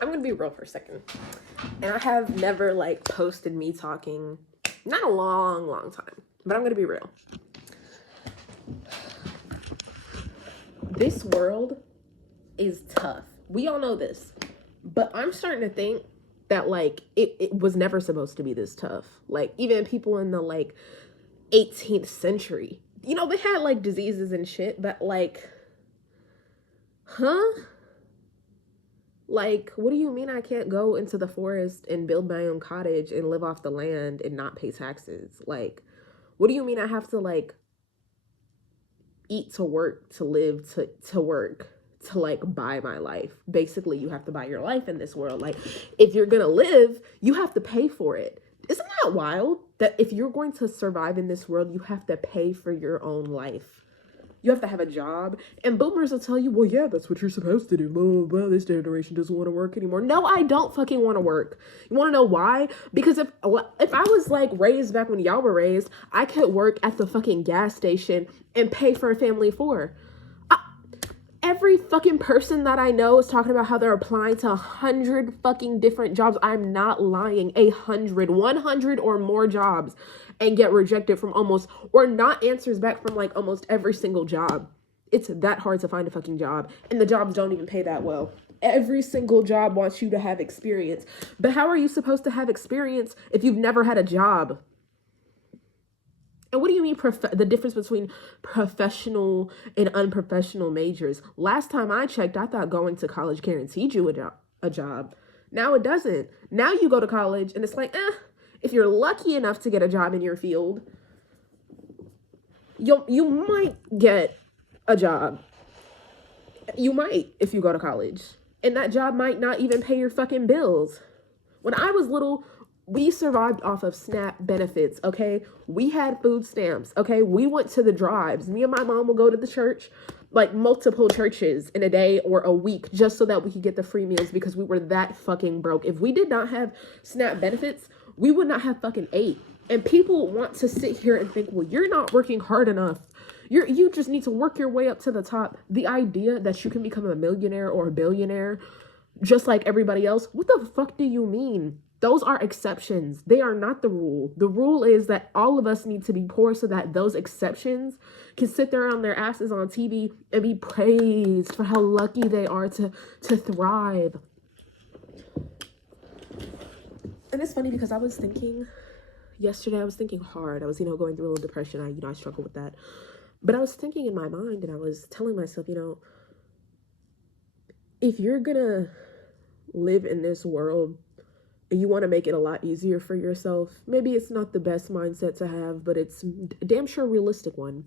I'm gonna be real for a second. And I have never like posted me talking, not a long time, but I'm gonna be real. This world is tough. We all know this. But I'm starting to think that like it was never supposed to be this tough. Like even people in the like 18th century, you know, they had like diseases and shit, but like, huh? Like, what do you mean I can't go into the forest and build my own cottage and live off the land and not pay taxes? Like, what do you mean I have to like eat to work to live to work to like buy my life? Basically, you have to buy your life in this world. Like, if you're gonna live, you have to pay for it. Isn't that wild? That if you're going to survive in this world, you have to pay for your own life. You have to have a job. And boomers will tell you, well, yeah, that's what you're supposed to do. Blah, blah, blah. This generation doesn't want to work anymore. No, I don't fucking want to work. You want to know why? Because if I was like raised back when y'all were raised, I could work at the fucking gas station and pay for a family of four. Every fucking person that I know is talking about how they're applying to 100 fucking different jobs. I'm not lying. 100 or more jobs, and get rejected from almost, or not answers back from like almost every single job. It's that hard to find a fucking job, and the jobs don't even pay that well. Every single job wants you to have experience. But how are you supposed to have experience if you've never had a job? And what do you mean the difference between professional and unprofessional majors? Last time I checked, I thought going to college guaranteed you a job. Now it doesn't. Now you go to college and it's like, if you're lucky enough to get a job in your field, you might get a job. You might if you go to college. And that job might not even pay your fucking bills. When I was little, we survived off of SNAP benefits, okay? We had food stamps, okay? We went to the drives. Me and my mom would go to the church, like multiple churches in a day or a week, just so that we could get the free meals because we were that fucking broke. If we did not have SNAP benefits, we would not have fucking ate. And people want to sit here and think, well, you're not working hard enough. You just need to work your way up to the top. The idea that you can become a millionaire or a billionaire just like everybody else, what the fuck do you mean? Those are exceptions. They are not the rule. The rule is that all of us need to be poor so that those exceptions can sit there on their asses on TV and be praised for how lucky they are to thrive. And it's funny because I was thinking yesterday, I was thinking hard. I was, going through a little depression. I struggle with that. But I was thinking in my mind and I was telling myself, if you're gonna live in this world and you want to make it a lot easier for yourself, maybe it's not the best mindset to have, but it's a damn sure realistic one.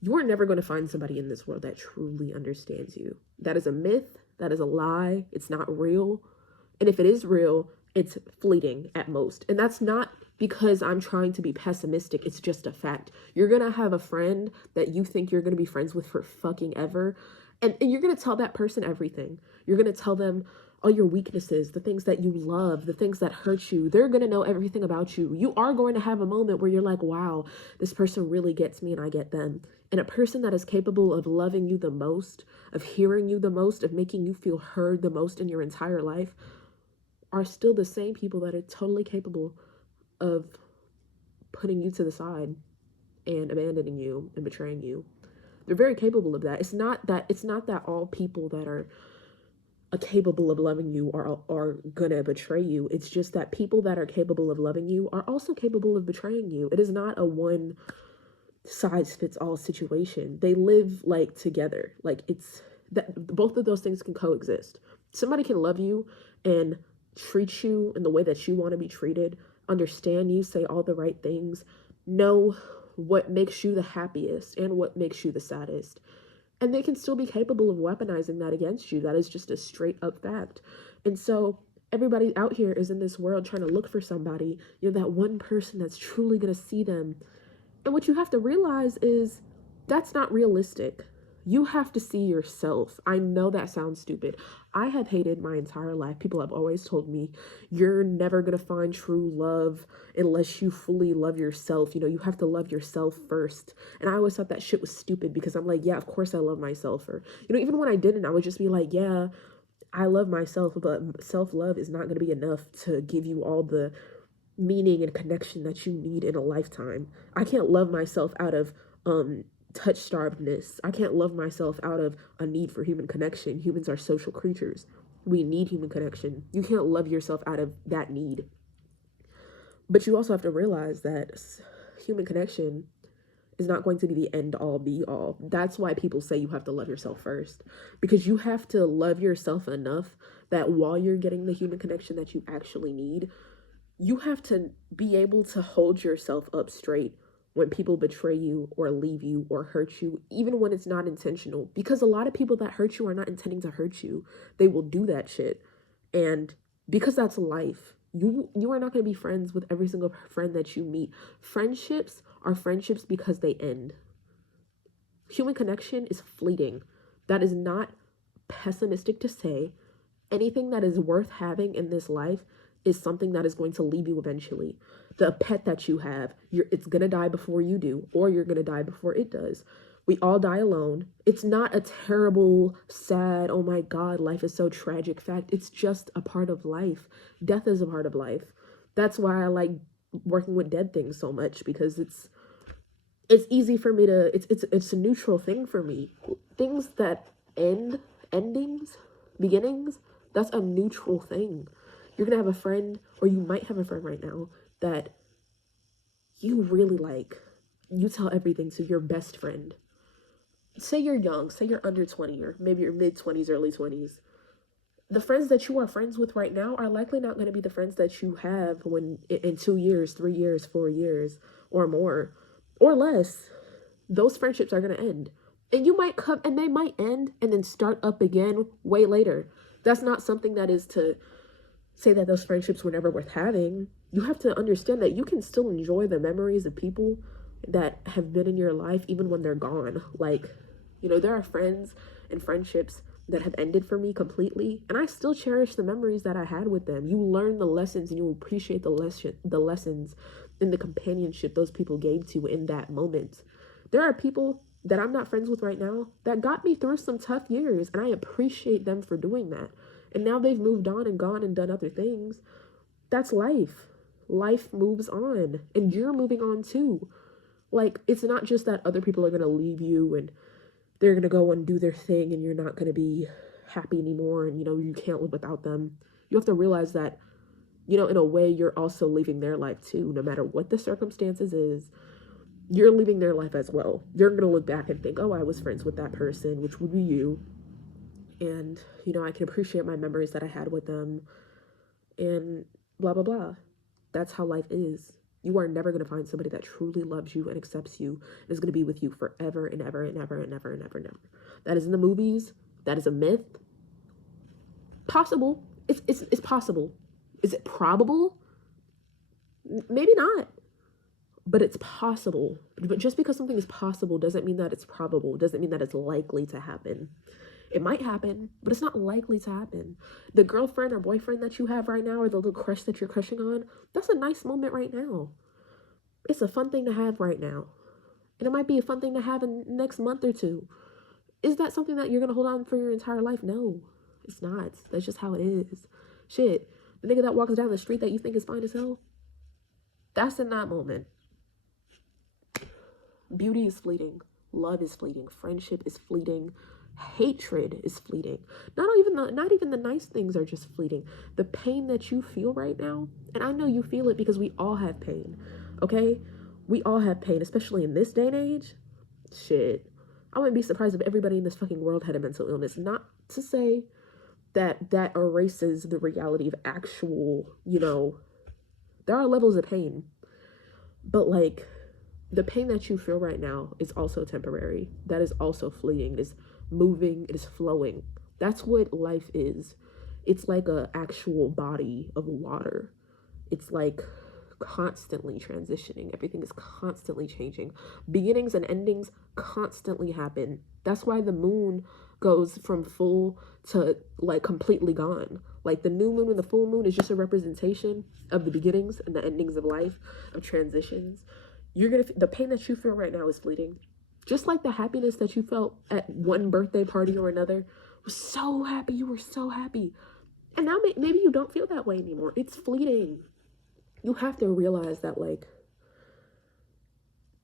You are never going to find somebody in this world that truly understands you. That is a myth. That is a lie. It's not real. And if it is real, it's fleeting at most. And that's not because I'm trying to be pessimistic. It's just a fact. You're going to have a friend that you think you're going to be friends with for fucking ever. And you're going to tell that person everything. You're going to tell them all your weaknesses, the things that you love, the things that hurt you. They're going to know everything about you. You are going to have a moment where you're like, wow, this person really gets me and I get them. And a person that is capable of loving you the most, of hearing you the most, of making you feel heard the most in your entire life are still the same people that are totally capable of putting you to the side and abandoning you and betraying you. They're very capable of that. It's not that all people that are capable of loving you are gonna betray you. It's just that people that are capable of loving you are also capable of betraying you. It is not a one size fits all situation. They live like together. Like it's that both of those things can coexist. Somebody can love you and treat you in the way that you want to be treated, understand you, say all the right things, know what makes you the happiest and what makes you the saddest. And they can still be capable of weaponizing that against you. That is just a straight up fact. And so everybody out here is in this world trying to look for somebody, that one person that's truly going to see them. And what you have to realize is that's not realistic. You have to see yourself. I know that sounds stupid. I have hated my entire life. People have always told me, you're never going to find true love unless you fully love yourself. You have to love yourself first. And I always thought that shit was stupid because I'm like, yeah, of course I love myself. Or, even when I didn't, I would just be like, yeah, I love myself, but self-love is not going to be enough to give you all the meaning and connection that you need in a lifetime. I can't love myself out of touch starvedness. I can't love myself out of a need for human connection. Humans are social creatures. We need human connection. You can't love yourself out of that need. But you also have to realize that human connection is not going to be the end all be all. That's why people say you have to love yourself first, because you have to love yourself enough that while you're getting the human connection that you actually need, you have to be able to hold yourself up straight when people betray you or leave you or hurt you, even when it's not intentional. Because a lot of people that hurt you are not intending to hurt you. They will do that shit. And because that's life, you are not going to be friends with every single friend that you meet. Friendships are friendships because they end. Human connection is fleeting. That is not pessimistic to say. Anything that is worth having in this life is something that is going to leave you eventually. The pet that you have, it's going to die before you do, or you're going to die before it does. We all die alone. It's not a terrible, sad, oh my God, life is so tragic fact. It's just a part of life. Death is a part of life. That's why I like working with dead things so much, because it's easy for me to, it's a neutral thing for me. Things that endings, beginnings, that's a neutral thing. You're gonna have a friend, or you might have a friend right now that you really like. You tell everything to your best friend. Say you're young, say you're under 20, or maybe you're mid 20s, early 20s. The friends that you are friends with right now are likely not going to be the friends that you have when in 2 years, 3 years, 4 years, or more, or less. Those friendships are going to end. And you might come, and they might end and then start up again way later. That's not something that is to say that those friendships were never worth having. You have to understand that you can still enjoy the memories of people that have been in your life even when they're gone. Like, there are friends and friendships that have ended for me completely, and I still cherish the memories that I had with them. You learn the lessons, and you appreciate the lessons and the companionship those people gave to you in that moment. There are people that I'm not friends with right now that got me through some tough years, and I appreciate them for doing that. And now they've moved on and gone and done other things. That's life. Life moves on, and you're moving on too. Like, it's not just that other people are going to leave you and they're going to go and do their thing and you're not going to be happy anymore, and you can't live without them. You have to realize that, in a way, you're also living their life too. No matter what the circumstances is, you're living their life as well. They're going to look back and think, oh, I was friends with that person, which would be you. And, I can appreciate my memories that I had with them, and blah, blah, blah. That's how life is. You are never going to find somebody that truly loves you and accepts you and is going to be with you forever and ever and ever and ever and ever and ever. That is in the movies. That is a myth. Possible. It's possible. Is it probable? Maybe not. But it's possible. But just because something is possible doesn't mean that it's probable. Doesn't mean that it's likely to happen. It might happen, but it's not likely to happen. The girlfriend or boyfriend that you have right now, or the little crush that you're crushing on, that's a nice moment right now. It's a fun thing to have right now. And it might be a fun thing to have in the next month or two. Is that something that you're going to hold on for your entire life? No, it's not. That's just how it is. Shit, the nigga that walks down the street that you think is fine as hell, that's in that moment. Beauty is fleeting. Love is fleeting. Friendship is fleeting. Hatred is fleeting. Not even the nice things are just fleeting. The pain that you feel right now, and I know you feel it because we all have pain, okay? We all have pain, especially in this day and age. Shit, I wouldn't be surprised if everybody in this fucking world had a mental illness. Not to say that erases the reality of actual, there are levels of pain, but like, the pain that you feel right now is also temporary. That is also fleeting. It is moving. It is flowing. That's what life is. It's like an actual body of water. It's like constantly transitioning. Everything is constantly changing. Beginnings and endings constantly happen. That's why the moon goes from full to like completely gone. Like the new moon and the full moon is just a representation of the beginnings and the endings of life, of transitions. The pain that you feel right now is fleeting. Just like the happiness that you felt at one birthday party or another was so happy. You were so happy. And now maybe you don't feel that way anymore. It's fleeting. You have to realize that, like,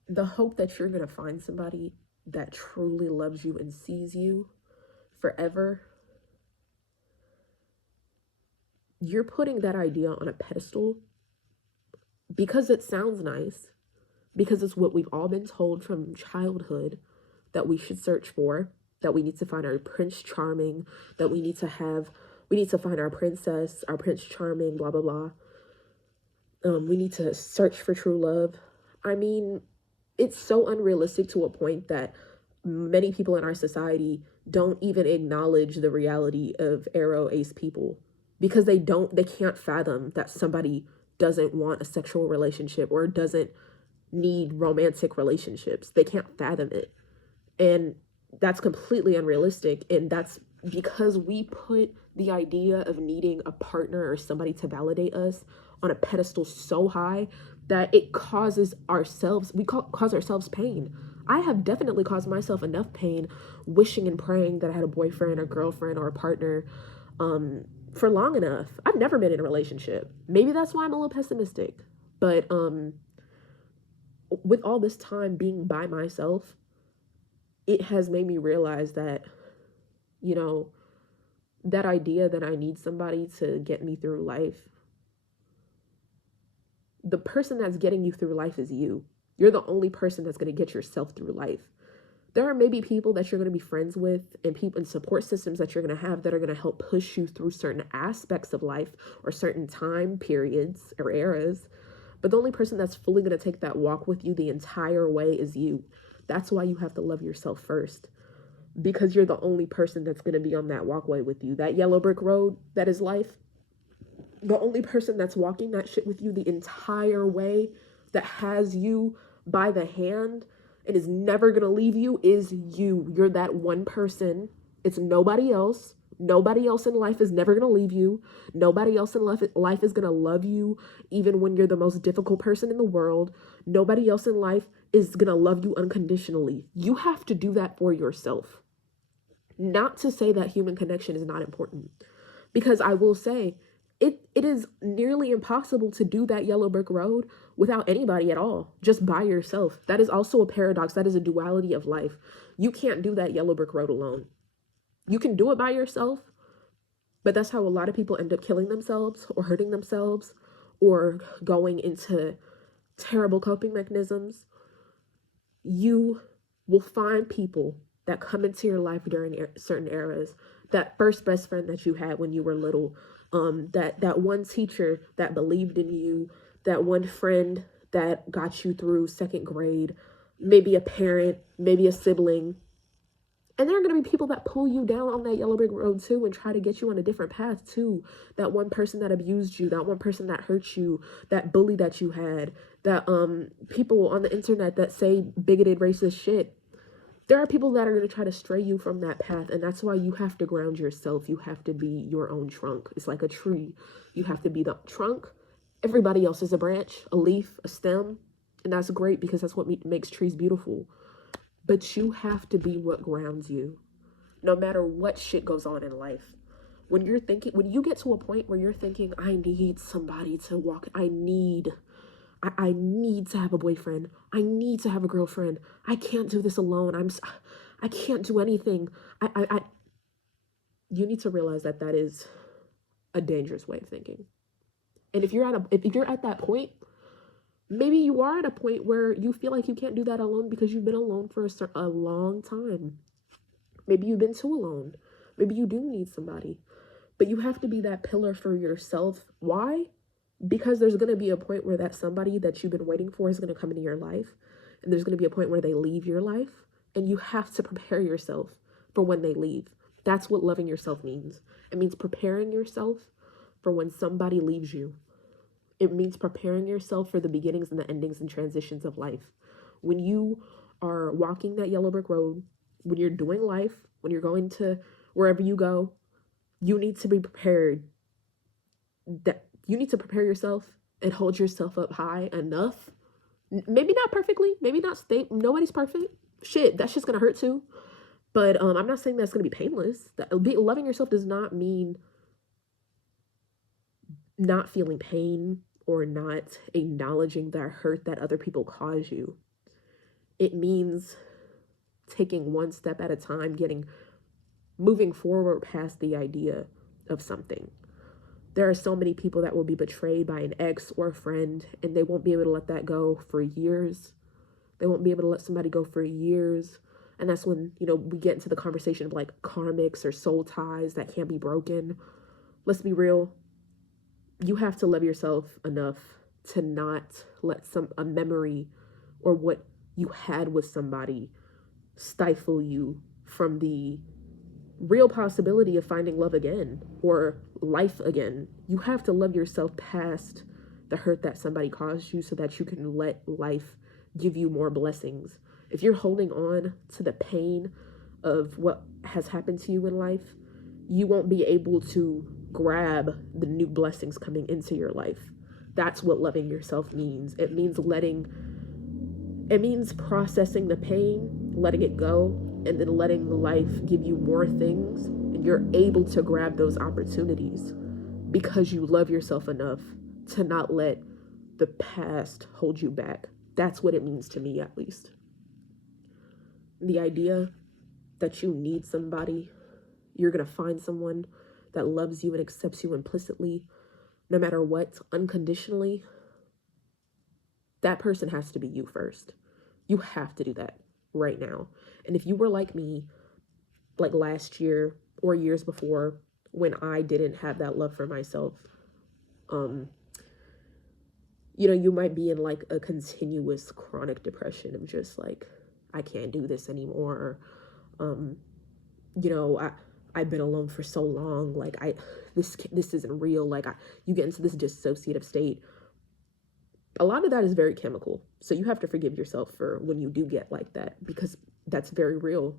the hope that you're going to find somebody that truly loves you and sees you forever, you're putting that idea on a pedestal because it sounds nice, because it's what we've all been told from childhood that we should search for, that we need to find our Prince Charming, that we need to find our princess, our Prince Charming, blah, blah, blah. We need to search for true love. I mean, it's so unrealistic to a point that many people in our society don't even acknowledge the reality of aro ace people because they can't fathom that somebody doesn't want a sexual relationship or doesn't need romantic relationships. They can't fathom it. And that's completely unrealistic. And that's because we put the idea of needing a partner or somebody to validate us on a pedestal so high that it causes ourselves pain. I have definitely caused myself enough pain wishing and praying that I had a boyfriend or girlfriend or a partner for long enough. I've never been in a relationship. Maybe that's why I'm a little pessimistic. But with all this time being by myself, it has made me realize that, you know, that idea that I need somebody to get me through life, the person that's getting you through life is you. You're the only person that's going to get yourself through life. There are maybe people that you're going to be friends with and people and support systems that you're going to have that are going to help push you through certain aspects of life or certain time periods or eras. But the only person that's fully going to take that walk with you the entire way is you. That's why you have to love yourself first, because you're the only person that's going to be on that walkway with you. That yellow brick road that is life, the only person that's walking that shit with you the entire way, that has you by the hand and is never going to leave you, is you. You're that one person. It's nobody else. Nobody else in life is never going to leave you. Nobody else in life is going to love you even when you're the most difficult person in the world. Nobody else in life is going to love you unconditionally. You have to do that for yourself. Not to say that human connection is not important, because I will say it is nearly impossible to do that yellow brick road without anybody at all, just by yourself. That is also a paradox. That is a duality of life. You can't do that yellow brick road alone. You can do it by yourself, but that's how a lot of people end up killing themselves or hurting themselves or going into terrible coping mechanisms. You will find people that come into your life during certain eras. That first best friend that you had when you were little, that one teacher that believed in you, that one friend that got you through second grade, maybe a parent, maybe a sibling. And there are going to be people that pull you down on that yellow brick road too and try to get you on a different path too. That one person that abused you, that one person that hurt you, that bully that you had, that people on the internet that say bigoted, racist shit. There are people that are going to try to stray you from that path, and that's why you have to ground yourself. You have to be your own trunk. It's like a tree. You have to be the trunk. Everybody else is a branch, a leaf, a stem, and that's great because that's what makes trees beautiful. But you have to be what grounds you, no matter what shit goes on in life. When you get to a point where you're thinking, I need somebody to walk, I need to have a boyfriend. I need to have a girlfriend. I can't do this alone. I can't do anything. You need to realize that is a dangerous way of thinking. And if you're at that point, maybe you are at a point where you feel like you can't do that alone because you've been alone for a long time. Maybe you've been too alone. Maybe you do need somebody. But you have to be that pillar for yourself. Why? Because there's going to be a point where that somebody that you've been waiting for is going to come into your life. And there's going to be a point where they leave your life. And you have to prepare yourself for when they leave. That's what loving yourself means. It means preparing yourself for when somebody leaves you. It means preparing yourself for the beginnings and the endings and transitions of life. When you are walking that yellow brick road, when you're doing life, when you're going to wherever you go, you need to be prepared. You need to prepare yourself and hold yourself up high enough. Maybe not perfectly, maybe not nobody's perfect. Shit, that shit's gonna hurt too. But I'm not saying that's going to be painless. Loving yourself does not mean not feeling pain or not acknowledging that hurt that other people cause you. It means taking one step at a time, moving forward past the idea of something. There are so many people that will be betrayed by an ex or a friend, and they won't be able to let that go for years. They won't be able to let somebody go for years. And that's when, we get into the conversation of like karmics or soul ties that can't be broken. Let's be real. You have to love yourself enough to not let a memory or what you had with somebody stifle you from the real possibility of finding love again or life again. You have to love yourself past the hurt that somebody caused you so that you can let life give you more blessings. If you're holding on to the pain of what has happened to you in life, you won't be able to grab the new blessings coming into your life. That's what loving yourself means. It means processing the pain, letting it go, and then letting life give you more things, and you're able to grab those opportunities because you love yourself enough to not let the past hold you back. That's what it means to me, at least. The idea that you need somebody, you're gonna find someone that loves you and accepts you implicitly, no matter what, unconditionally, that person has to be you first. You have to do that right now. And if you were like me, like last year or years before, when I didn't have that love for myself, you might be in like a continuous chronic depression of just like, I can't do this anymore. I've been alone for so long. Like this isn't real. Like you get into this dissociative state. A lot of that is very chemical. So you have to forgive yourself for when you do get like that, because that's very real.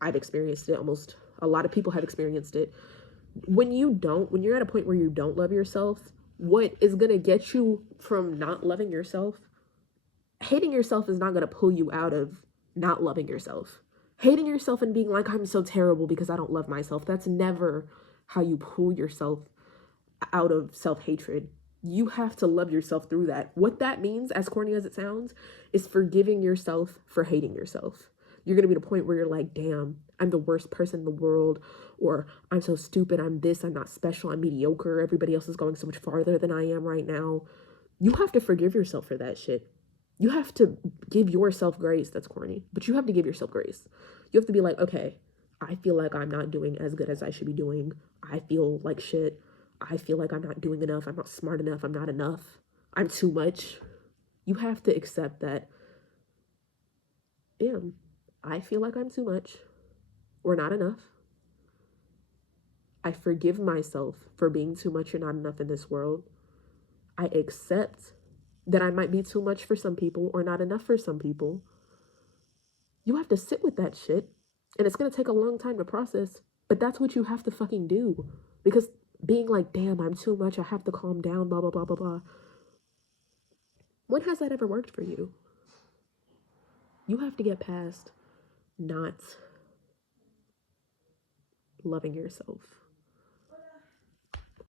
I've experienced it. Almost a lot of people have experienced it. When you're at a point where you don't love yourself, what is going to get you from not loving yourself? Hating yourself is not going to pull you out of not loving yourself. Hating yourself and being like, I'm so terrible because I don't love myself. That's never how you pull yourself out of self-hatred. You have to love yourself through that. What that means, as corny as it sounds, is forgiving yourself for hating yourself. You're going to be at a point where you're like, damn, I'm the worst person in the world, or I'm so stupid, I'm this, I'm not special, I'm mediocre, everybody else is going so much farther than I am right now. You have to forgive yourself for that shit. You have to give yourself grace. That's corny, but you have to give yourself grace. You have to be like, okay, I feel like I'm not doing as good as I should be doing. I feel like shit. I feel like I'm not doing enough. I'm not smart enough. I'm not enough. I'm too much. You have to accept that, damn, I feel like I'm too much or not enough. I forgive myself for being too much or not enough in this world. I accept that I might be too much for some people or not enough for some people. You have to sit with that shit, and it's going to take a long time to process, but that's what you have to fucking do. Because being like, damn, I'm too much, I have to calm down, blah, blah, blah, blah, blah. When has that ever worked for you? You have to get past not loving yourself.